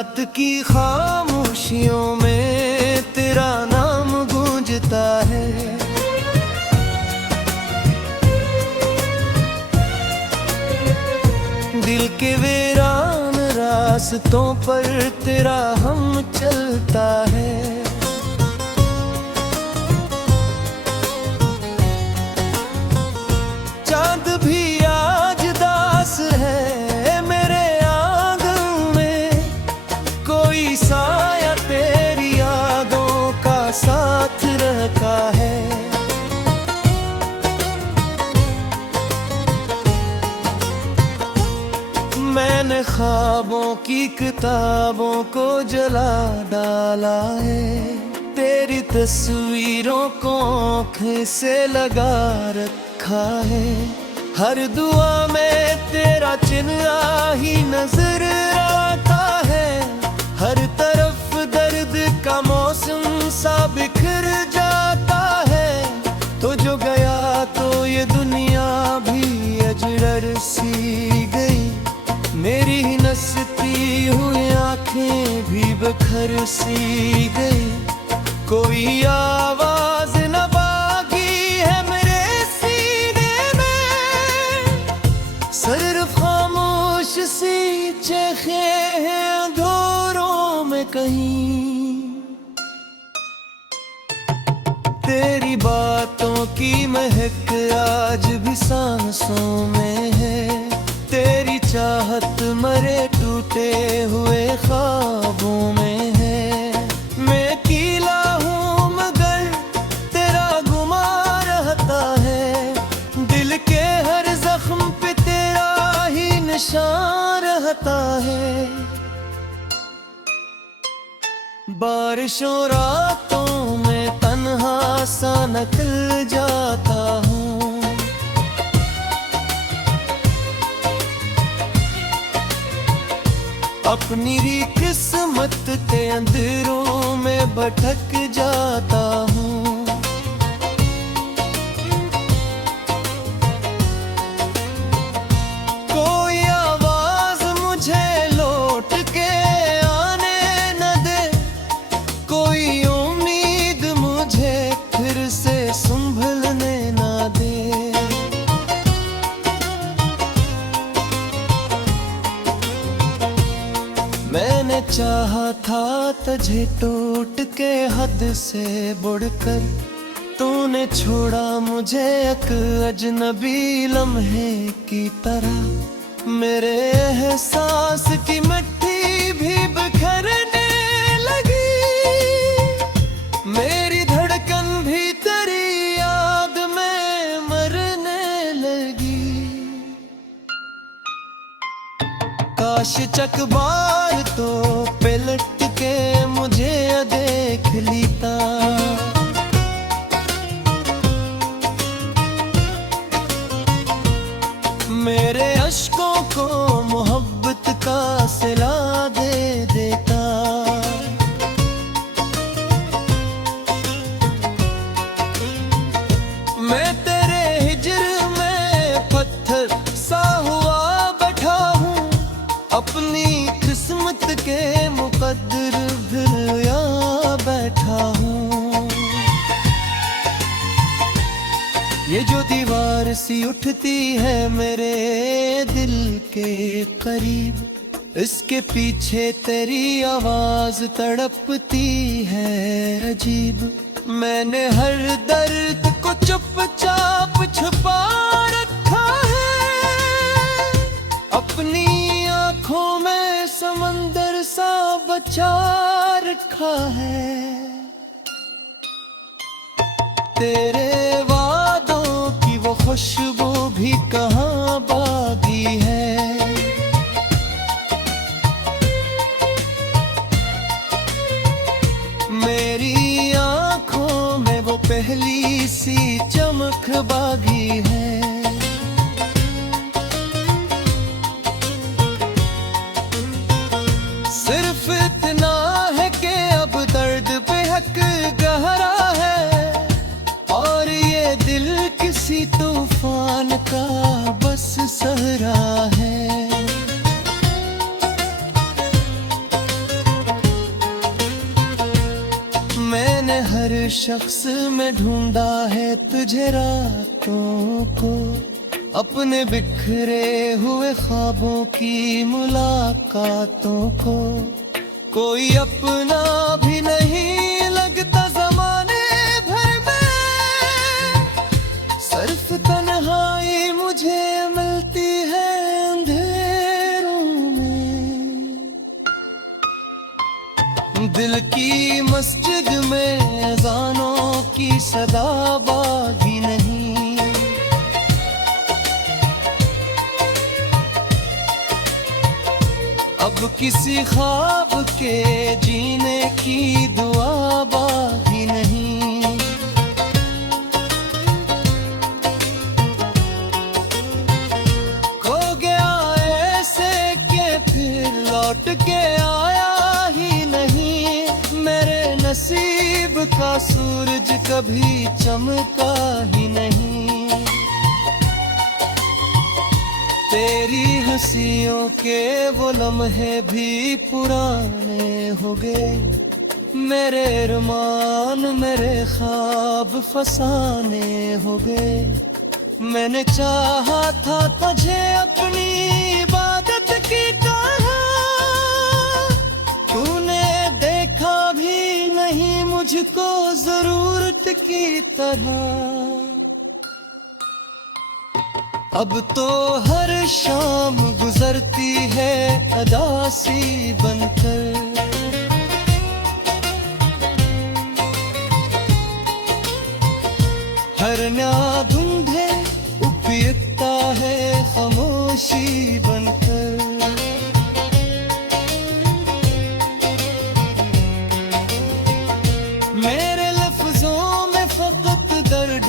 रात की खामोशियों में तेरा नाम गूंजता है। दिल के वीरान रास्तों पर तेरा हम चलता है। चांद भी आज दास है मेरे आंगन में, कोई साया तेरी यादों का साथ रहता है। मैंने ख्वाबों की किताबों को जला डाला है, तेरी तस्वीरों को आँखें से लगा रखा है। हर दुआ में तेरा चिन्ह ही नजर आता है। हर तरफ दर्द का मौसम सा बिखर जाता है। तो जो गया तो ये दुनिया भी अजगर सी गई, मेरी नसती हुई आंखें भी बखर सी गई। कोई आवाज न बाकी है मेरे सीने में, सिर्फ खामोश सी चीखें हैं अंधेरों में कहीं। तेरी बातों की महक आज भी सांसों में है। तेरी चाहत मरे टूटे हुए ख्वाबों में है। मैं अकेला हूँ मगर तेरा गुमा रहता है। दिल के हर जख्म पे तेरा ही निशान रहता है। बारिशों रातों में तन्हा सा निकल जाता हूँ। अपनी ही किस्मत के अंधेरों में भटक जाता हूँ। कोई आवाज मुझे लौट के आने न दे, कोई उम्मीद मुझे फिर से संभलने न दे। मैंने चाहा था तुझे टूट के हद से बढ़कर, तूने छोड़ा मुझे एक अजनबी लम्हे की तरह। मेरे एहसास की मिट्टी भी बिखरने लगी, मेरी धड़कन भी तेरी याद में मरने लगी। काश चकबार तो पलट के मुझे देख लेता, मेरे अश्कों को मोहब्बत का सिला दे देता। मैं तेरे हिजर में पत्थर सा हुआ बैठा हूँ, अपनी किस्मत के मुकद्दर भिड़या बैठा हूँ। ये जो दीवार सी उठती है मेरे दिल के करीब, इसके पीछे तेरी आवाज तड़पती है अजीब। मैंने हर दर्द को चुपचाप छुपा रखा है, अपनी आँखों में समंदर सा बचा रखा है। तेरे वादों की वो खुशबू भी कहाँ बागी है। मेरी आँखों में वो पहली सी चमक बागी है। सिर्फ इतना है कि अब दर्द बेहद गहरा है, और ये दिल किसी तूफान का बस सहरा है। शख्स में ढूंढा है तुझे रातों को, अपने बिखरे हुए ख्वाबों की मुलाकातों को। कोई अपना भी नहीं लगता ज़माने भर में, सिर्फ तन्हाई मुझे मिलती है अंधेरों में। दिल की मस्जिद में अज़ानों की सदा बागी नहीं, अब किसी ख्वाब के जीने की दुआ बाकी नहीं। खो गया ऐसे के फिर लौट के आया ही नहीं, मेरे नसीब का सूरज कभी चमका ही नहीं। तेरी हंसियों के वो लम्हे भी पुराने हो गए, मेरे अरमान मेरे ख्वाब फसाने हो गए। मैंने चाहा था तुझे अपनी इबादत की तरह, तूने देखा भी नहीं मुझको जरूरत की तरह। अब तो हर शाम गुजरती है अदासी बनकर, हर नया धुंधे उपयुक्ता है खामोशी बनकर। मेरे लफ्जों में फकत दर्द,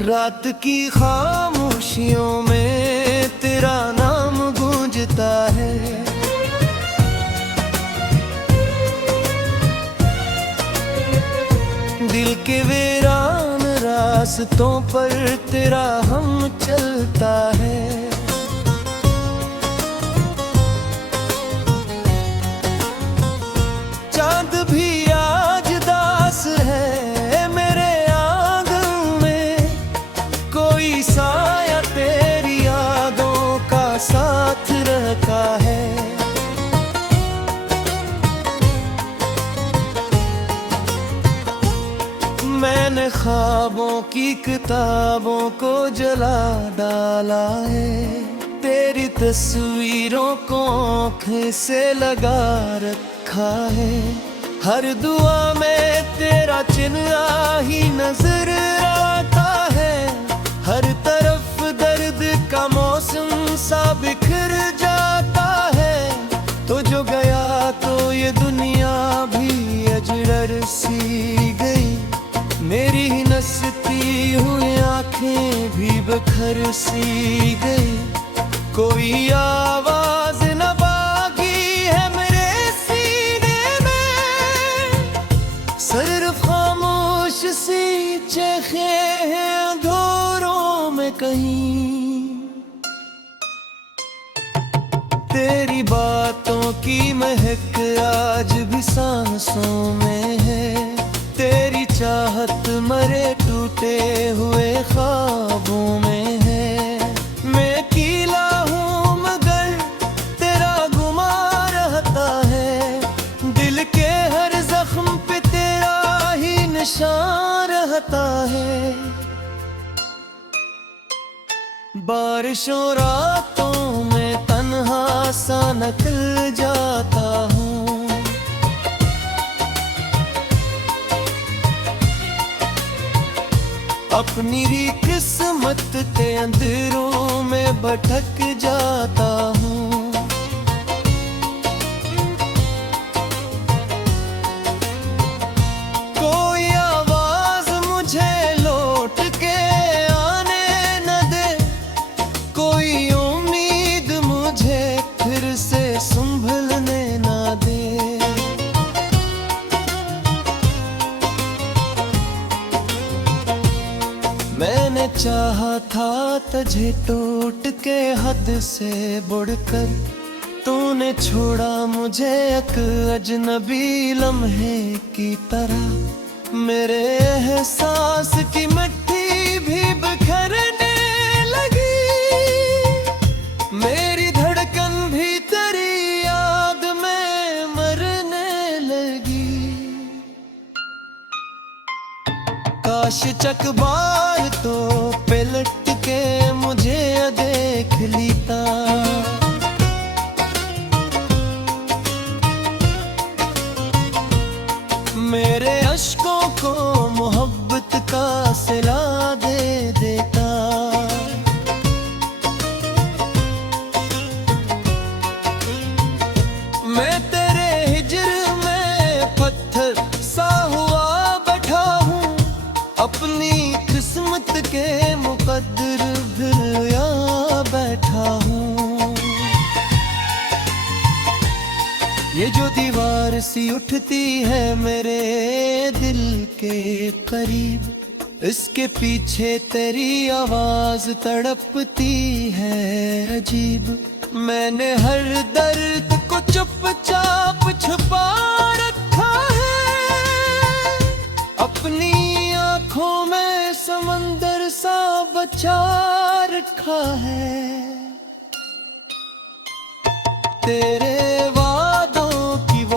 रात की खामोशियों में तेरा नाम गूंजता है। दिल के वीरान रास्तों पर तेरा हम चलता है। चांद भी आज दास है मेरे आंगन में, कोई साया तेरी यादों का साथ रखा है। मैंने ख्वाबों की किताबों को जला डाला है, तेरी तस्वीरों को आँखें से लगा रखा है। हर दुआ में तेरा चिन्ह ही नजर आता है, हर तरफ दर्द का मौसम सा बिखर जाता है। तो जो गया तो ये दुनिया भी अजगर सी गई, मेरी नसती हुई आंखें भी बखर सी गई। कोई आवाज न बाकी है मेरे सीने में, सिर्फ खामोश सी चेखें हैं अंधेरों में कहीं। तेरी बातों की महक आज भी सांसों में है, तेरी चाहत मरे टूटे हुए ख्वाबों में है। मैं अकेला हूँ मगर तेरा गुमा रहता है, दिल के हर जख्म पे तेरा ही निशान रहता है। बारिशों रातों में तन्हा सा निकल जाता हूँ, अपनी ही किस्मत के अंधेरों में भटक जाता हूँ। कोई आवाज मुझे लौट के आने न दे, कोई उम्मीद मुझे फिर से संभलने न दे। मैंने चाहा था तुझे टूट के हद से बढ़कर, तूने छोड़ा मुझे एक अजनबी लम्हे की तरह। मेरे एहसास की मिट्टी भी बिखरने लगी, मेरी धड़कन भी तेरी याद में मरने लगी। काश चकबार तो पलट के मुझे देख लेता, मेरे अश्कों को मोहब्बत का सिला दे देता। मैं तेरे हिज्र में पत्थर सा हुआ बैठा हूँ, अपनी किस्मत के मुकद्दर फिर यहाँ बैठा हूँ। ये जो दीवार सी उठती है मेरे दिल के करीब, इसके पीछे तेरी आवाज तड़पती है अजीब। मैंने हर दर्द को चुपचाप छुपा रखा है, अपनी आंखों में समंदर सा बचा रखा है। तेरे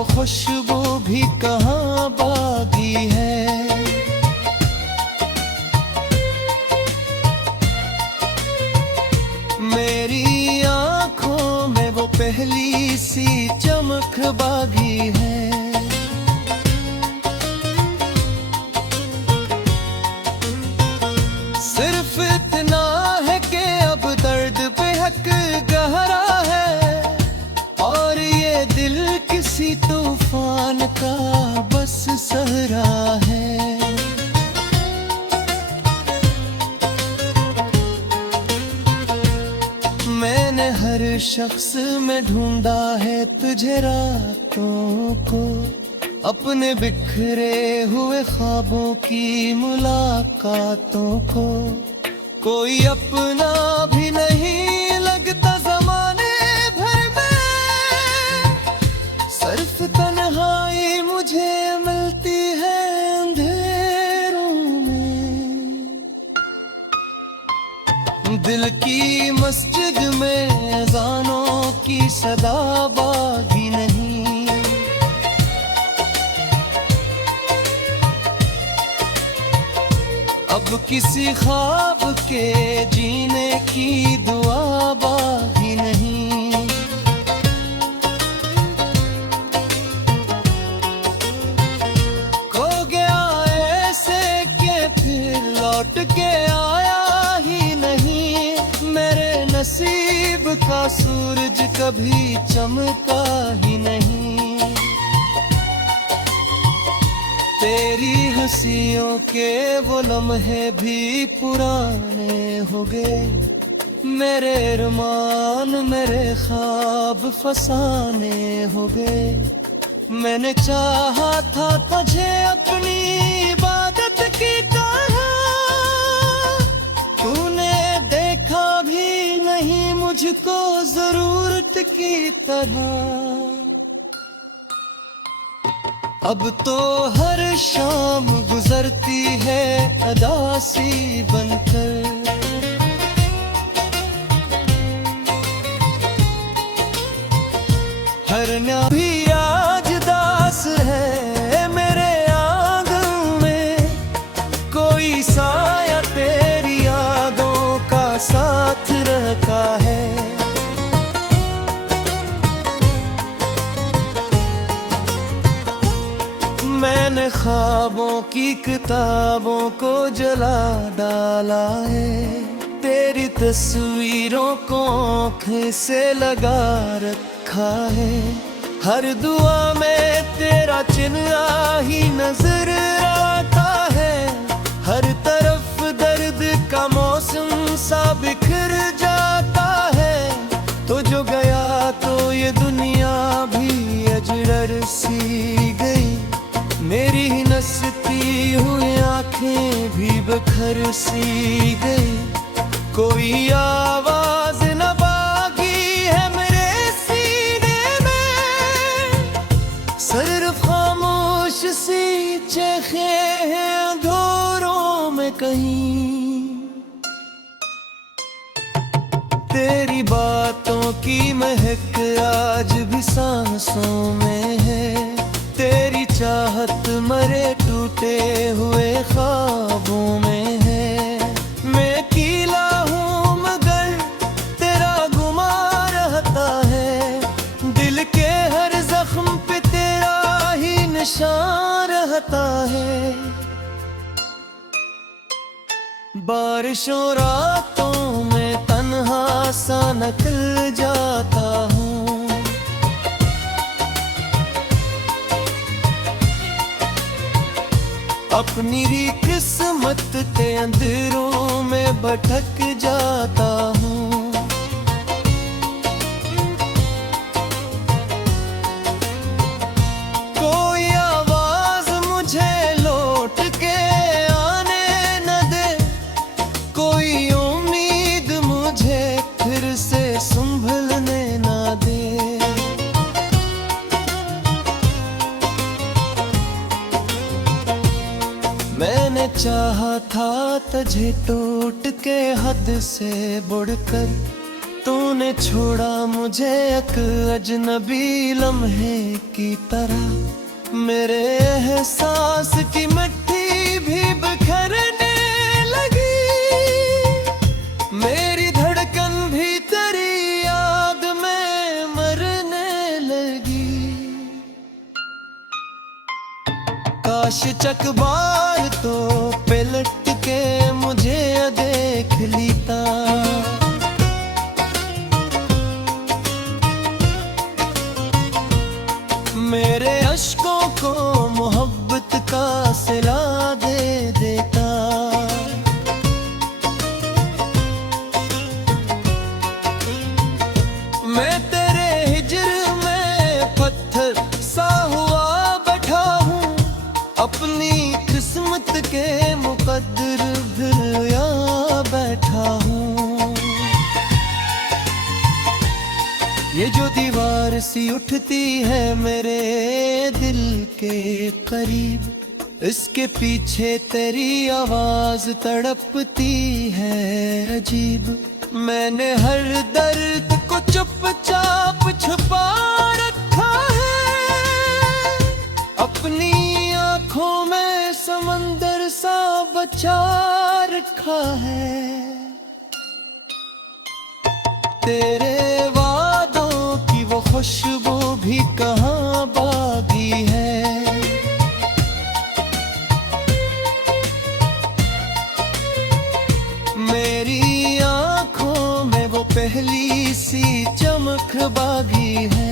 खुशबू भी कहाँ बागी है, मेरी आँखों में वो पहली सी चमक बागी है। सिर्फ इतना है कि अब दर्द बेहद गहरा है, और ये दिल किसी तूफान का बस सहरा है। मैंने हर शख्स में ढूंढा है तुझे रातों को, अपने बिखरे हुए ख्वाबों की मुलाकातों को। कोई अपना भी नहीं लगता ज़माने भर में, सिर्फ तन्हाई मुझे मिलती है अंधेरों में। दिल की मस्जिद में अज़ानों की सदा बागी नहीं, अब किसी ख्वाब के जीने की दुआ बागी नहीं। खो गया ऐसे के फिर लौट के आया ही नहीं, मेरे नसीब का सूरज कभी चमका ही नहीं। तेरी हंसियों के वो लम्हे भी पुराने हो गए, मेरे अरमान मेरे ख्वाब फसाने हो गए। मैंने चाहा था तुझे अपनी इबादत की तरह, तूने देखा भी नहीं मुझको जरूरत की तरह। अब तो हर शाम गुजरती है अदासी बनकर, हर न्याय भी आज दास है मेरे आंगन में। कोई साया तेरी यादों का साथ रखा है, मैंने ख्वाबों की किताबों को जला डाला है, तेरी तस्वीरों को आँख से लगा रखा है। हर दुआ में तेरा चिन्ह ही नजर आता है, हर तरफ दर्द का मौसम सा बिखर जाता है। तो जो गया तो ये दुनिया भी अजगर सी गई, मेरी नसती हुई आंखें भी बखर सी गई। कोई आवाज न बाकी है मेरे सीने में, सिर्फ खामोश सी चीखें तेरी बातों की महक आज भी सांसों में है, तेरी चाहत मरे टूटे हुए ख्वाबों में है। मैं अकेला हूँ मगर तेरा गुमा रहता है, दिल के हर जख्म पे तेरा ही निशान रहता है। बारिशों रातों में तन्हा सा निकल जाता हूँ, अपनी री किस्मत के अंधेरों में भटक जाता हूँ। कोई आवाज मुझे लौट के आने न दे, कोई उम्मीद मुझे फिर से संभलने ना दे। मैंने चाहा था तुझे टूट के हद से बढ़कर, तूने छोड़ा मुझे एक अजनबी लम्हे की तरह। मेरे एहसास की मिट्टी भी बिखरने लगी, मेरी धड़कन भी तेरी याद में मरने लगी। काश चकबार तो पलट के मुझे देख लेता, मेरे अश्कों को मोहब्बत का सिला दे देता। मैं तेरे हिज्र में पत्थर सा हुआ बैठा हूँ, अपनी किस्मत के मुकद्दर फिर यहाँ बैठा हूँ। ये जो दीवार सी उठती है मेरे दिल के करीब, इसके पीछे तेरी आवाज तड़पती है अजीब। मैंने हर दर्द को चुपचाप छुपा रखा है, अपनी आंखों में समंदर सा बचा रखा है। तेरे वादों की वो खुशबू भी कहाँ बागी है, मेरी आंखों में वो पहली सी चमक बागी है।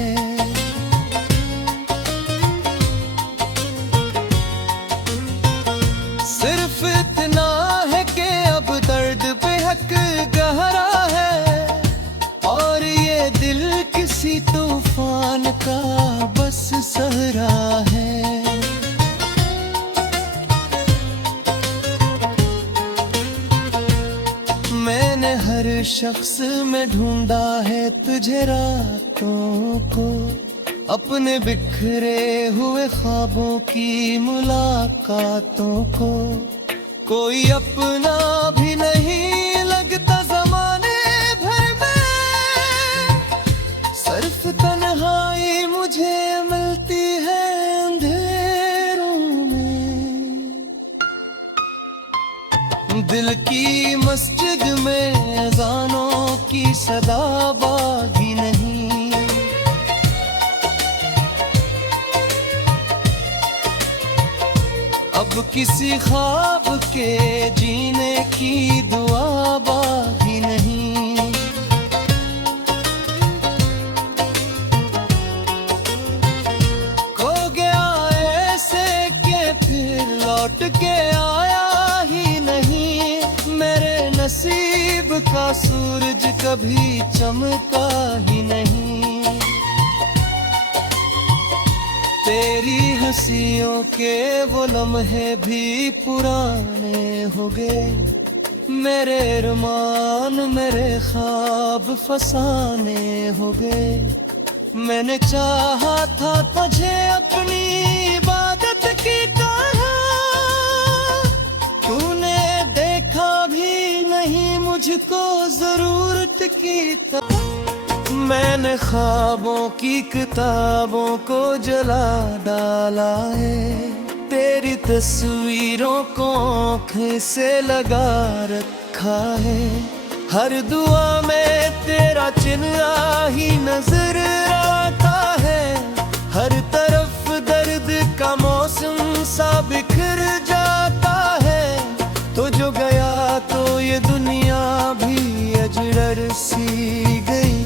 सिर्फ इतना है कि अब दर्द पे हक गहरा है, और ये दिल किसी तूफान का बस सहरा है। मैंने हर शख्स में ढूंढा है तुझे रातों को, अपने बिखरे हुए ख्वाबों की मुलाकातों को। कोई अपना भी नहीं लगता ज़माने भर में, सिर्फ तन्हाई मुझे मिलती है अंधेरों में। दिल की मस्जिद में अज़ानों की सदा बागी नहीं, अब किसी ख्वाब के जीने की दुआ बागी नहीं। खो गया ऐसे के फिर लौट के आया ही नहीं, मेरे नसीब का सूरज कभी चमका ही नहीं। तेरी हंसियों के वो लम्हे भी पुराने हो गए, मेरे अरमान मेरे ख्वाब फसाने हो गए। मैंने चाहा था तुझे अपनी इबादत की तरह, तूने देखा भी नहीं मुझको जरूरत की तरह। मैंने ख्वाबों की किताबों को जला डाला है, तेरी तस्वीरों को आँखें से लगा रखा है। हर दुआ में तेरा चिन्ह ही नजर आता है, हर तरफ दर्द का मौसम सा बिखर जाता है। तो जो गया तो ये दुनिया भी अजगर सी गई,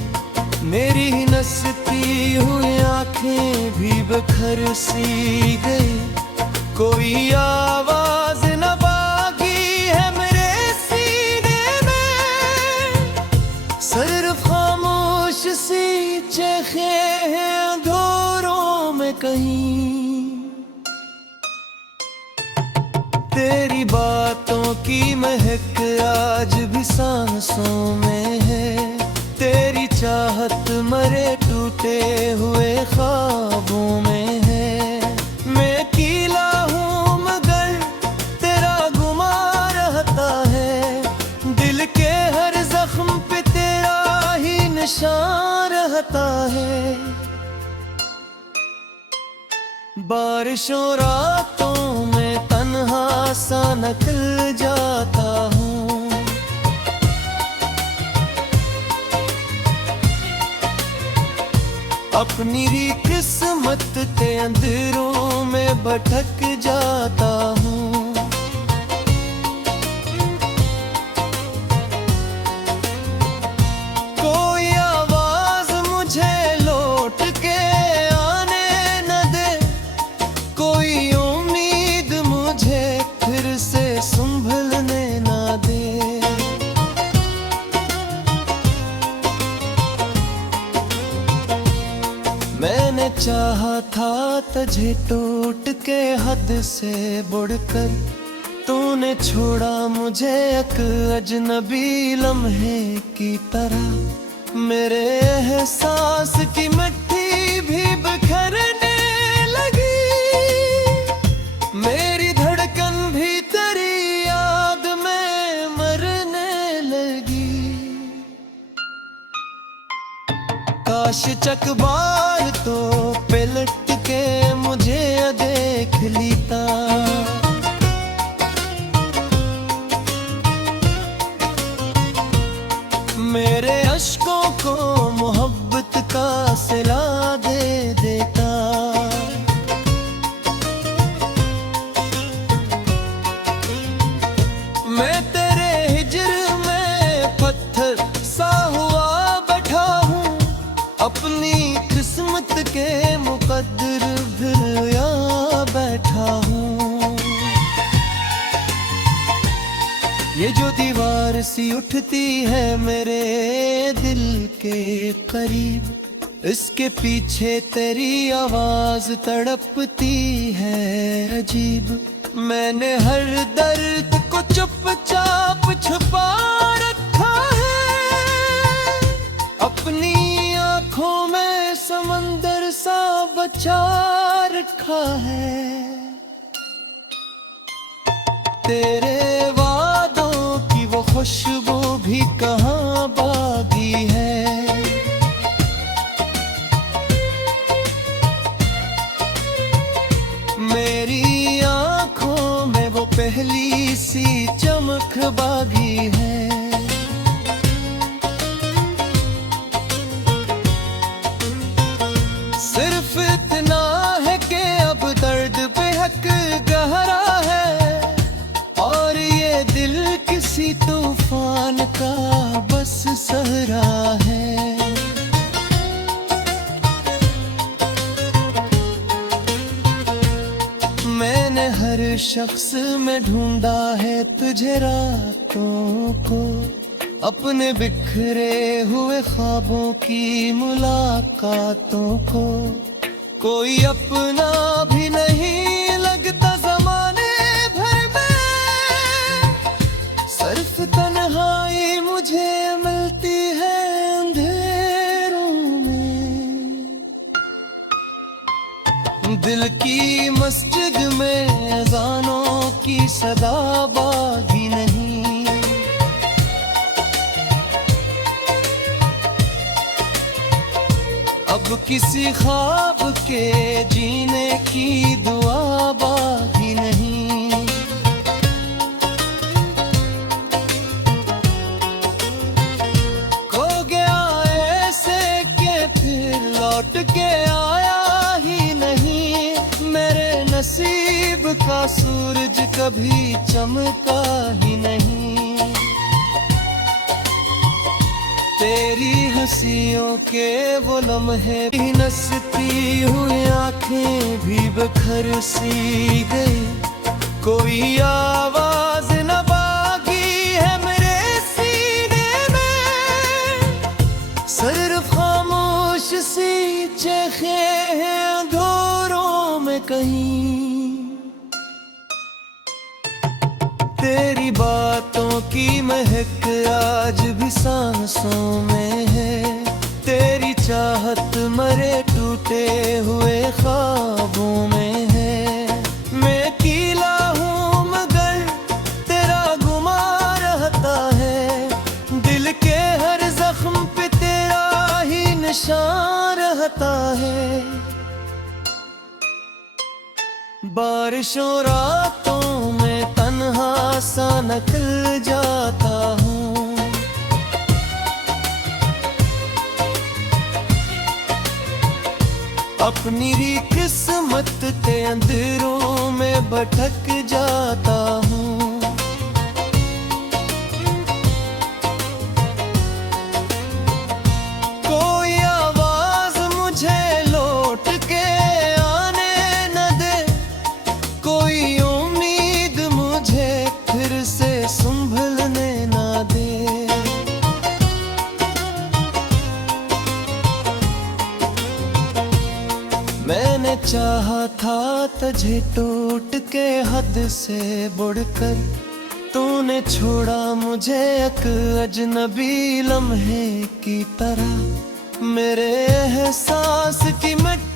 मेरी नसती हुई आंखें भी बखर सी गई। कोई आवाज न बाकी है मेरे सीने में, सिर्फ खामोश सी चेखें हैं अंधेरों में कहीं। तेरी बातों की महक आज भी सांसों में है, तेरी चाहत मरे टूटे हुए ख्वाबों में है। मैं अकेला हूँ मगर तेरा गुमा रहता है, दिल के हर जख्म पे तेरा ही निशान रहता है। बारिशों रातों में तन्हा सा निकल जाता हूँ, अपनी ही किस्मत के अंधेरों में भटक जाता हूँ। कोई आवाज मुझे लौट के आने न दे, कोई उम्मीद मुझे फिर से संभलने न दे। मैंने चाहा था तुझे टूट के हद से बढ़कर, तूने छोड़ा मुझे एक अजनबी लम्हे की तरह। मेरे एहसास की मिट्टी भी बिखरने लगी, मेरी धड़कन भी तेरी याद में मरने लगी। काश चकबार तो पलट के मुझे देख लेता, मेरे अश्कों को मोहब्बत का सिला दे देता। मैं तेरे हिज्र में पत्थर सा हुआ बैठा हूँ, अपनी किस्मत के मुकद्दर फिर यहाँ बैठा हूँ। ये जो दीवार सी उठती है मेरे दिल के करीब, इसके पीछे तेरी आवाज तड़पती है अजीब। मैंने हर दर्द को चुपचाप छुपा रखा है, अपनी आंखों में समंदर सा बचा रखा है। तेरे वादों की वो खुशबू भी कहाँ बागी है, मेरी आंखों में वो पहली सी चमक बागी है। सिर्फ इतना है कि अब दर्द पे हक गहरा है, और ये दिल किसी तूफान का बस सहरा है। मैंने हर शख्स में ढूंढा है तुझे रातों को, अपने बिखरे हुए ख्वाबों की मुलाकातों को। कोई अपना भी नहीं लगता ज़माने भर में, सिर्फ तन्हाई मुझे मिलती है अंधेरों में। दिल की मस्जिद में अज़ानों की सदा बागी नहीं, अब किसी ख्वाब के जीने की दुआ बाकी नहीं। खो गया ऐसे के फिर लौट के आया ही नहीं। मेरे नसीब का सूरज कभी चमका ही नहीं। तेरी हंसियों के वो लम्हे भी नसती हुई आंखें भी बखर सी गई। कोई आवाज न बाकी है मेरे सीने में, सिर्फ खामोश सी चेखें हैं अंधेरों में कहीं। तेरी बातों की महक आज भी सांसों में है। तेरी चाहत मरे टूटे हुए ख्वाबों में है। मैं अकेला हूँ मगर तेरा गुमा रहता है। दिल के हर जख्म पे तेरा ही निशान रहता है। बारिशों रातों में तन्हा सा निकल जाता हूँ। अपनी ही किस्मत के अंधेरों में भटक जाता हूँ। कोई आवाज मुझे लौट के आने न दे, कोई उम्मीद मुझे फिर से संभलने ना दे। मैंने चाहा था तुझे टूट के हद से बढ़कर, तूने छोड़ा मुझे एक अजनबी लम्हे की तरह। मेरे एहसास की मिट्टी